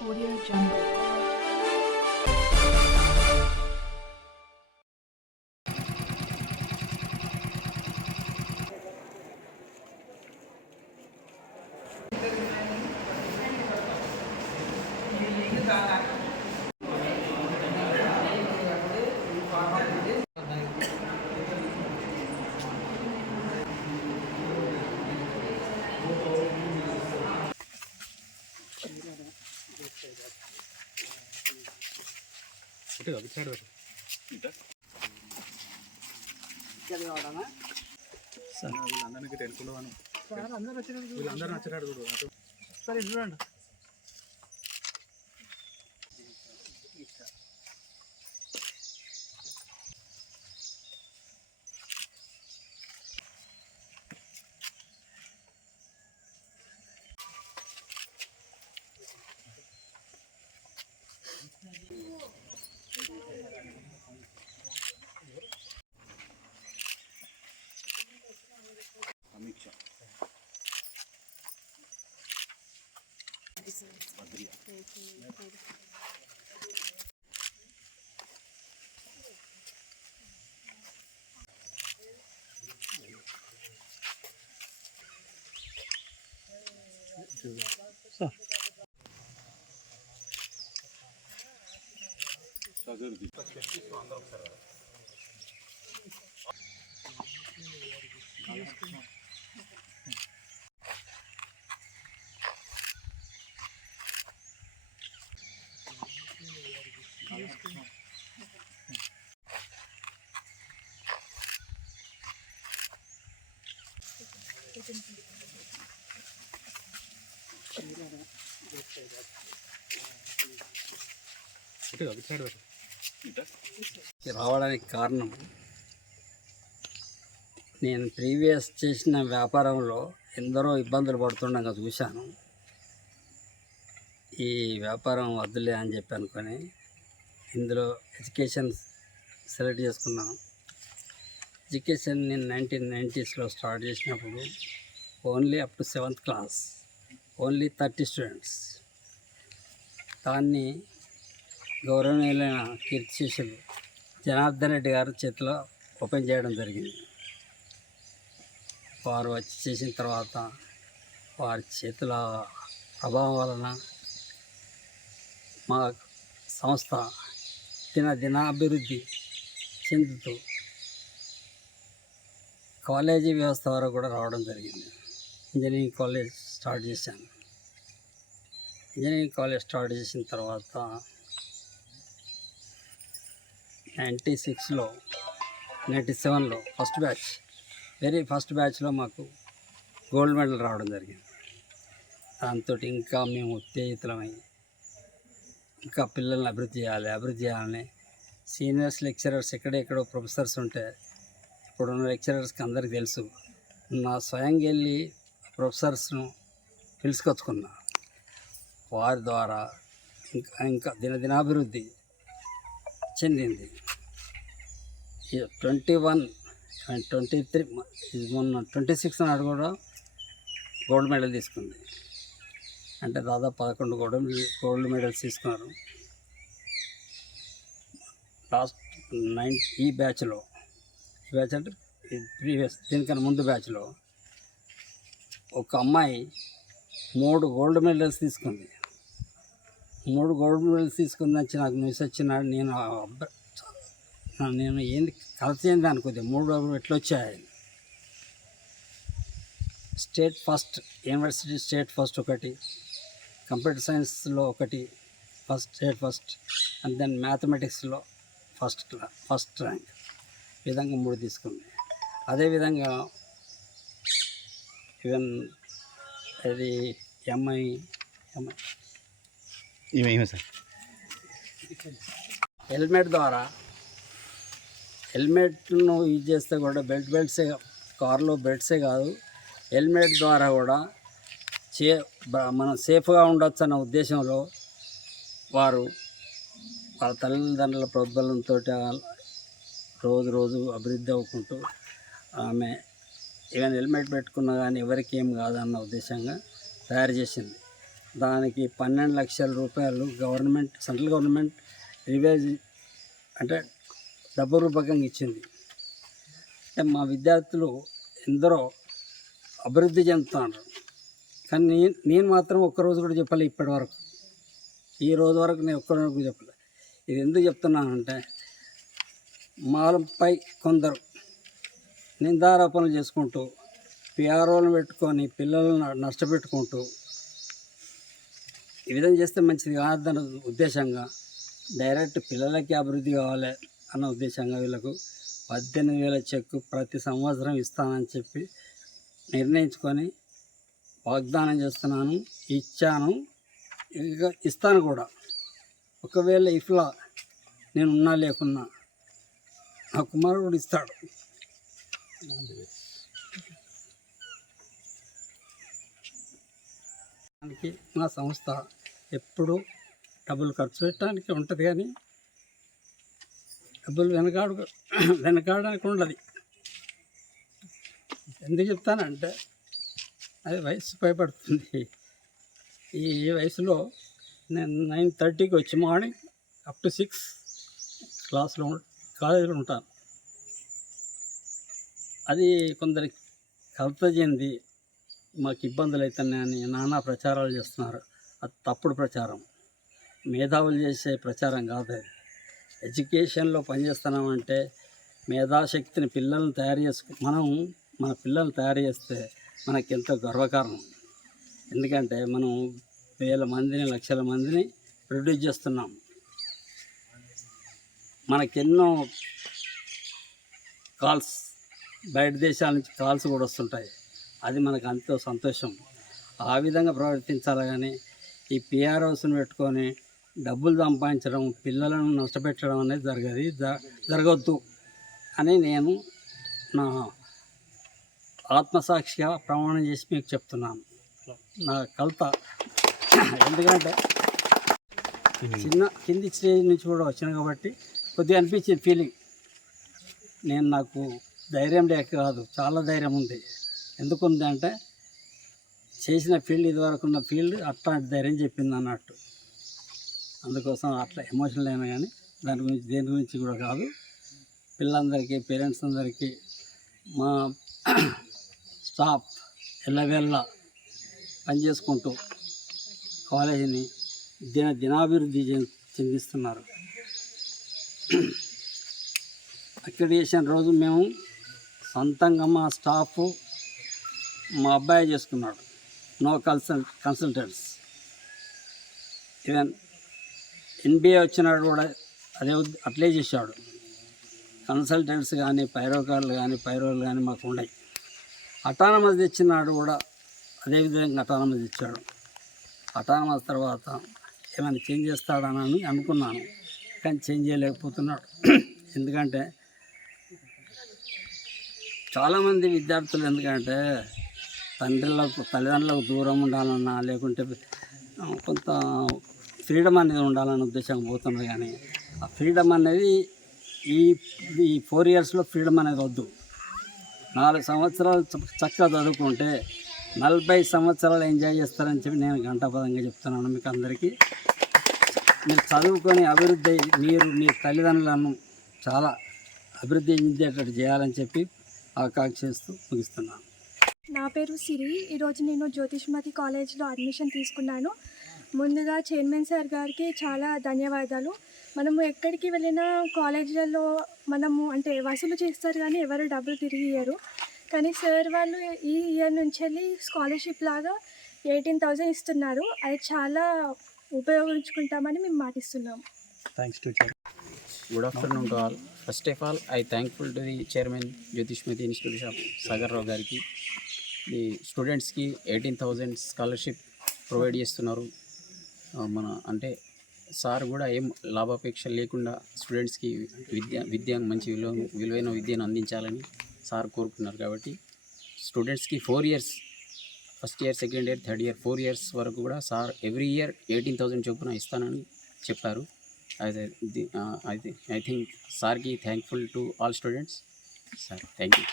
Audio Jungle. వీళ్ళందరికీ తెలుసుకున్నాను వీళ్ళందరూ నచ్చినాడు చూడు సరే చూడండి సమీక్ష రావడానికి కారణం నేను ప్రీవియస్ చేసిన వ్యాపారంలో ఎందరో ఇబ్బందులు పడుతుండగా చూశాను. ఈ వ్యాపారం వద్దులే అని చెప్పి అనుకొని ఇందులో ఎడ్యుకేషన్ సెలెక్ట్ చేసుకున్నాను. ఎడ్యుకేషన్ నేను 1990s స్టార్ట్ చేసినప్పుడు only up to 7th class, only 30 students. దాన్ని గౌరవనీయులైన కీర్తిశేషులు జనార్దన్ రెడ్డి గారి చేతిలో ఓపెన్ చేయడం జరిగింది. వారు వచ్చి చేసిన తర్వాత వారి చేతుల ప్రభావం వలన మా సంస్థ దినాభివృద్ధి చెందుతూ కాలేజీ వ్యవస్థ వరకు కూడా రావడం జరిగింది. ఇంజనీరింగ్ కాలేజ్ స్టార్ట్ చేశాను. ఇంజనీరింగ్ కాలేజ్ స్టార్ట్ చేసిన తర్వాత 96లో 97లో ఫస్ట్ బ్యాచ్, వెరీ ఫస్ట్ బ్యాచ్లో మాకు గోల్డ్ మెడల్ రావడం జరిగింది. దాంతో ఇంకా మేము ఉత్తేజితులమై ఇంకా పిల్లల్ని అభివృద్ధి చేయాలని సీనియర్స్ లెక్చరర్స్ ఎక్కడెక్కడో ప్రొఫెసర్స్ ఉంటే ఇప్పుడున్న లెక్చరర్స్కి అందరికీ తెలుసు. నా స్వయంగా వెళ్ళి ప్రొఫెసర్స్ను పిలుచుకొచ్చుకున్నా. వారి ద్వారా ఇంకా దినాభివృద్ధి చెందింది. 21, 23 మొన్న 26 నాడు కూడా గోల్డ్ మెడల్ తీసుకుంది. అంటే దాదాపు 11 గోల్డ్ మెడల్స్ తీసుకున్నారు. లాస్ట్ ఈ బ్యాచ్ అంటే ప్రీవియస్ దీనికన్నా ముందు బ్యాచ్లో ఒక అమ్మాయి 3 గోల్డ్ మెడల్స్ తీసుకుంది. 3 గోల్డ్ మెడల్స్ తీసుకుందని నాకు న్యూస్ వచ్చినాడు. నేను ఏంది కలిసింది అనుకుంది. 3 ఎట్లా వచ్చాయి. State first, university state first ఒకటి, కంప్యూటర్ సైన్స్లో ఒకటి స్టేట్ ఫస్ట్, అండ్ దెన్ మ్యాథమెటిక్స్లో ఫస్ట్ ర్యాంక్, ఈ విధంగా 3 తీసుకుంది. అదేవిధంగా ఈవెన్ అది ఎంఐ సార్ హెల్మెట్ను యూజ్ చేస్తే కూడా బెల్ట్సే, కార్లో బెల్ట్సే కాదు, హెల్మెట్ ద్వారా కూడా మనం సేఫ్గా ఉండొచ్చు అన్న ఉద్దేశంలో వారు వాళ్ళ తల్లిదండ్రుల ప్రోద్బలంతో రోజు అభివృద్ధి అవ్వుకుంటూ ఆమె ఈవెన్ హెల్మెట్ పెట్టుకున్నా కానీ ఎవరికి ఏం కాదన్న ఉద్దేశంగా తయారు చేసింది. దానికి 12 లక్షల రూపాయలు గవర్నమెంట్, సెంట్రల్ గవర్నమెంట్ రివైజ్ అంటే డబ్బు రూపకంగా ఇచ్చింది. అంటే మా విద్యార్థులు ఎందరో అభివృద్ధి చెందుతున్నారు. కానీ నేను మాత్రం ఒక్కరోజు కూడా చెప్పలే ఇప్పటి వరకు. ఈ రోజు వరకు నేను ఒక్కరోజు చెప్పలే. ఇది ఎందుకు చెప్తున్నానంటే మాలపై కొందరు నిందారోపణలు చేసుకుంటూ పిఆర్ఓలను పెట్టుకొని పిల్లలను నష్టపెట్టుకుంటూ ఈ విధంగా చేస్తే మంచిది కాదన్న ఉద్దేశంగా డైరెక్ట్ పిల్లలకి అభివృద్ధి కావాలి అన్న ఉద్దేశంగా వీళ్ళకు 18,000 చెక్కు ప్రతి సంవత్సరం ఇస్తానని చెప్పి నిర్ణయించుకొని వాగ్దానం చేస్తున్నాను. ఇచ్చాను, ఇక ఇస్తాను కూడా. ఒకవేళ ఇట్లా నేను ఉన్నా లేకున్నా నా కుమారుడు ఇస్తాడు. దానికి మా సంస్థ ఎప్పుడు డబ్బులు ఖర్చు పెట్టడానికి ఉంటుంది, కానీ డబ్బులు వెనకాడడానికి ఉండదు. ఎందుకు చెప్తానంటే అది వయసు భయపడుతుంది. ఈ వయసులో నేను 9:30కి వచ్చి మార్నింగ్ అప్ టు 6 కాలేజీలో ఉంటాను. అది కొందరికి కలత చెంది మాకు ఇబ్బందులు అవుతున్నాయని నానా ప్రచారాలు చేస్తున్నారు. అది తప్పుడు ప్రచారం, మేధావులు చేసే ప్రచారం కాదు. అది ఎడ్యుకేషన్లో పనిచేస్తున్నామంటే మేధాశక్తిని పిల్లల్ని తయారు మన పిల్లల్ని తయారు చేస్తే మనకి ఎంతో గర్వకారణం. ఎందుకంటే మనం వేల మందిని, లక్షల మందిని ప్రొడ్యూస్ చేస్తున్నాం. మనకెన్నో కాల్స్, బయట దేశాల నుంచి కాల్స్ కూడా వస్తుంటాయి. అది మనకు ఎంతో సంతోషం. ఆ విధంగా ప్రవర్తించాలి. కానీ ఈ పిఆర్ఓస్ని పెట్టుకొని డబ్బులు సంపాదించడం, పిల్లలను నష్టపెట్టడం అనేది జరగవద్దు అని నేను నా ఆత్మసాక్షిగా ప్రమాణం చేసి మీకు చెప్తున్నాను. నా కలత ఎందుకంటే కింది స్టేజ్ నుంచి కూడా వచ్చిన కాబట్టి కొద్దిగా అనిపించింది ఫీలింగ్. నాకు ధైర్యం లేక కాదు, చాలా ధైర్యం ఉంది. ఎందుకుంది అంటే చేసిన ఫీల్డ్, ఇదివరకు ఉన్న ఫీల్డ్ అట్లాంటి ధైర్యం చెప్పింది అన్నట్టు. అందుకోసం అట్లా ఎమోషనల్ అయినా, కానీ దేని గురించి కూడా కాదు. పిల్లలందరికీ, పేరెంట్స్ అందరికీ, మా స్టాఫ్ ఎల్లవేళ్ళ పనిచేసుకుంటూ కాలేజీని దినాభివృద్ధి చెందిస్తున్నారు. అక్రిడిటేషన్ రోజు మేము సొంతంగా మా స్టాఫ్, మా అబ్బాయి చేసుకున్నాడు. No consultants. ఈవెన్ ఎన్బిఏ వచ్చినాడు కూడా అట్లే చేశాడు. కన్సల్టెంట్స్ కానీ, పైరోకార్లు కానీ మాకు ఉన్నాయి. అటానమస్ తెచ్చినాడు కూడా అదేవిధంగా అటానమస్ ఇచ్చాడు. అటానమస్ తర్వాత ఏమైనా చేంజ్ చేస్తాడని అనుకున్నాను, కానీ చేంజ్ చేయలేకపోతున్నాడు. ఎందుకంటే చాలామంది విద్యార్థులు ఎందుకంటే తల్లిదండ్రులకు దూరం ఉండాలన్నా, లేకుంటే కొంత ఫ్రీడమ్ అనేది ఉండాలన్న ఉద్దేశంగా పోతున్నారు. కానీ ఆ ఫ్రీడమ్ అనేది ఈ 4 ఇయర్స్లో ఫ్రీడమ్ అనేది వద్దు. 4 సంవత్సరాలు చక్కగా చదువుకుంటే 40 సంవత్సరాలు ఎంజాయ్ చేస్తారని చెప్పి నేను ఘంటాపదంగా చెప్తున్నాను మీకు అందరికీ. మీరు చదువుకొని అభివృద్ధి, మీ తల్లిదండ్రులను చాలా అభివృద్ధి చెందేటట్టు చేయాలని చెప్పి ఆకాంక్షిస్తూ ముగిస్తున్నాను. నా పేరు సిరి. ఈరోజు నేను జ్యోతిష్మతి కాలేజ్లో అడ్మిషన్ తీసుకున్నాను. ముందుగా చైర్మన్ సార్ గారికి చాలా ధన్యవాదాలు. మనము ఎక్కడికి వెళ్ళినా కాలేజీలలో మనము అంటే వసూలు చేస్తారు, కానీ ఎవరు డబ్బులు తిరిగి ఇయ్యరు. కానీ సార్ వాళ్ళు ఈ ఇయర్ నుంచి వెళ్ళి స్కాలర్షిప్ లాగా 18,000 ఇస్తున్నారు. అది చాలా ఉపయోగించుకుంటామని మేము మాటిస్తున్నాము. Thanks to Good afternoon to all. First of all, I thankful to the chairman Jyotishmati Institute of Sagar Rao gariki. The students ki 18,000 scholarship provide చేస్తున్నారు. మన అంటే సార్ కూడా ఏం లాభాపేక్ష లేకుండా స్టూడెంట్స్కి విద్య మంచి విలువైన విద్యను అందించాలని సార్ కోరుకున్నారు. కాబట్టి స్టూడెంట్స్కి 4 years, first year, second year, third year, 4 years వరకు కూడా సార్ ఎవ్రీ ఇయర్ 18,000 చొప్పున ఇస్తానని చెప్పారు. I think సార్కి thankful to all students. Sir thank you.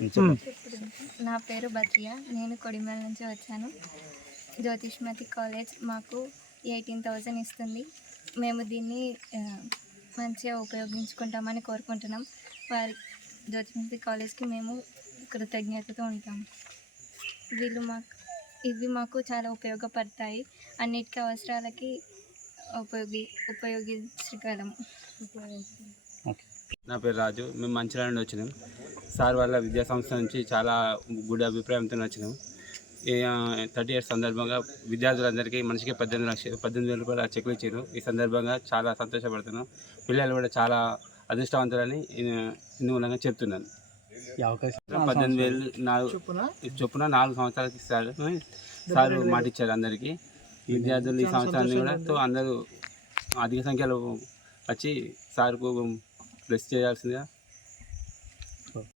నా పేరు బత్రియా, నేను కొడిమల్ నుంచి వచ్చాను. జ్యోతిష్మతి కాలేజ్ మాకు 18,000 ఇస్తుంది. మేము దీన్ని మంచిగా ఉపయోగించుకుంటామని కోరుకుంటున్నాం. వారి జ్యోతిష్మతి కాలేజ్కి మేము కృతజ్ఞతతో ఉంటాము. ఇవి మాకు చాలా ఉపయోగపడతాయి. అన్నిటికీ అవసరాలకి ఉపయోగించగలము. నా పేరు రాజు. మేము మంచిర్యాల నుండి వచ్చినాం. సార్ వాళ్ళ విద్యా సంస్థ నుంచి చాలా గుడ్ అభిప్రాయంతో వచ్చినాం. 30 years సందర్భంగా విద్యార్థులందరికీ మనిషికి 18,000 రూపాయల చెక్కులు ఇచ్చారు. ఈ సందర్భంగా చాలా సంతోషపడుతున్నాం. పిల్లలు కూడా చాలా అదృష్టవంతులని మూలంగా చెప్తున్నాను. 18,000 చొప్పున 4 సంవత్సరాలకి సార్ మాట ఇచ్చారు అందరికీ. విద్యార్థులు ఈ సంవత్సరాన్ని కూడా అందరూ అధిక సంఖ్యలో వచ్చి సార్కు ప్లస్ చేయాల్సిందిగా